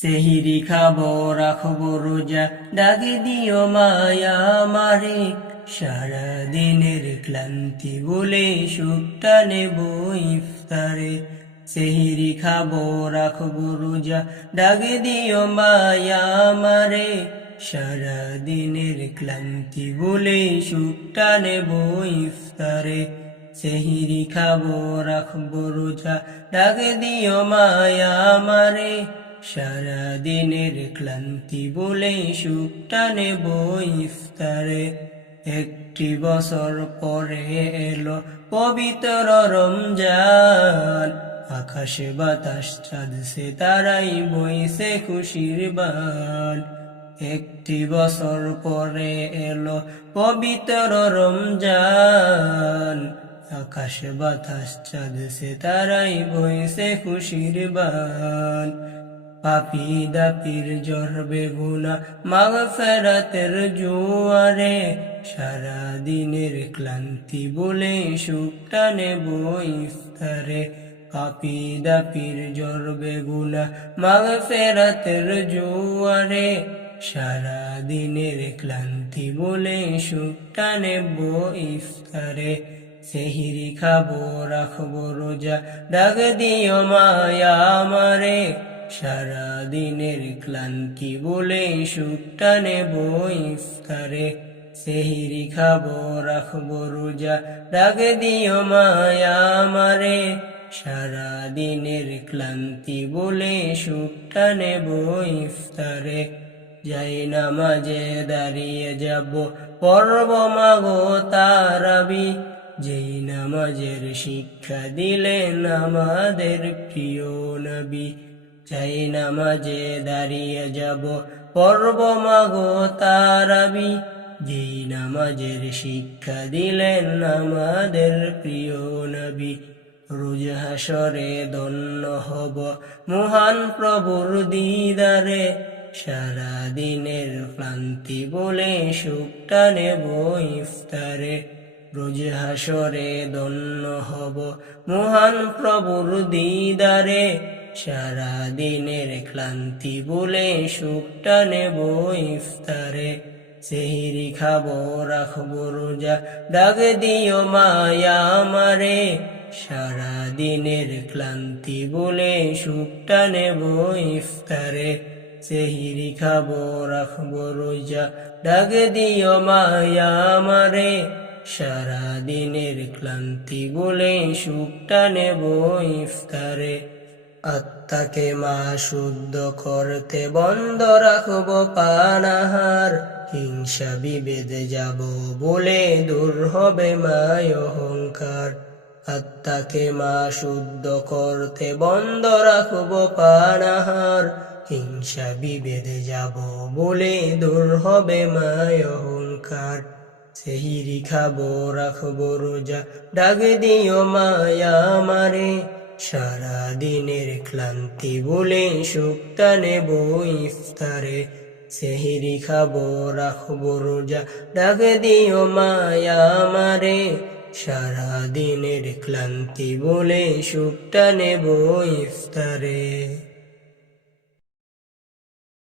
সেহিরি খাবো রাখবো রোজা, ডাকে দিও মায়া আমারে। সারাদিনের ক্লান্তি বলে সুখটা নেব ইফতারে। সেহিরি খাবো রাখবো রোজা, ডাকে দিও মায়া আমারে। সারাদিনের ক্লান্তি বলে সুখটা নেব ইফতারে। সেহিরি খাবো রাখবো রোজা, ডাকে দিও মায়া আমারে। সারাদিনের ক্লান্তি বলে সুখটা নেব ইফতারে। একটি বছর পরে এলো পবিত্র রমজান, আকাশে বাতাস চাঁদ সে তারাই বইছে খুশির বান। একটি বছর পরে এলো পবিত্র রমজান, আকাশে বাতাস চাঁদ সে তারাই বইছে খুশির বান। পাপী দাপির ঝরবে গুনাহ মাগফিরাতের জোয়ারে। সারাদিনের ক্লান্তি বলে সুখটা নেব ইফতারে। পাপী দাপির ঝরবে গুনাহ মাগফিরাতের জোয়ারে। সারাদিনের ক্লান্তি বলে সুখটা নেব ইফতারে। সেহিরি খাবো রাখবো রোজা, ডাক দিও মায়া আমারে। সারাদিনের ক্লান্তি বলে সুখটা নেব ইফতারে। সেহিরি খাবো রাখবো রোজা, ডাক দিও মায়া আমারে। সারাদিনের ক্লান্তি বলে সুখটা নেব ইফতারে। যাই নামাজে দাঁড়িয়ে যাব, পড়ব মাগো তারাবি। যেই নামাজের শিক্ষা দিলেন আমাদের প্রিয় নবী। যাই নামাজে দাঁড়িয়ে যাব, পড়ব মাগো তারাবি। যেই নামাজের শিক্ষা দিলেন আমাদের প্রিয় নবী। রোজ হাসরে ধন্য হব মহান প্রভুর দিদারে। সারাদিনের ক্লান্তি বলে সুখটা নেব ইফতারে। রোজ হাসরে ধন্য হব মহান প্রভুর দিদারে। সারাদিনের ক্লান্তি বলে সুখটা নেব ইফতারে। সেহিরি খাবো রাখবো রোজা, ডাক দিও মায়া আমারে। সারাদিনের ক্লান্তি বলে সুখটা নেব ইফতারে। সেহিরি খাবো রাখবো রোজা, ডাক দিও মায়া আমারে। সারাদিনের ক্লান্তি বলে সুখটা নেব ইফতারে। আত্মাকে মা শুদ্ধ করতে বন্ধ রাখবো পানাহার। হিংসা বিভেদে যাব বলে দূর হবে মায় অহংকার। আত্মাকে মা শুদ্ধ করতে বন্ধ রাখবো পানাহার। হিংসা বিভেদে যাব বলে দূর হবে মায় অহংকার। সেহিরি খাবো রাখবো রোজা, ডাক দিও মায়া আমারে। সারাদিনের ক্লান্তি বলে সুখটা নেব ইফতারে। সেহিরি খাবো রাখবো রোজা, ডাক দিও মায়া আমারে। সারাদিনের ক্লান্তি বলে সুখটা নেব ইফতারে।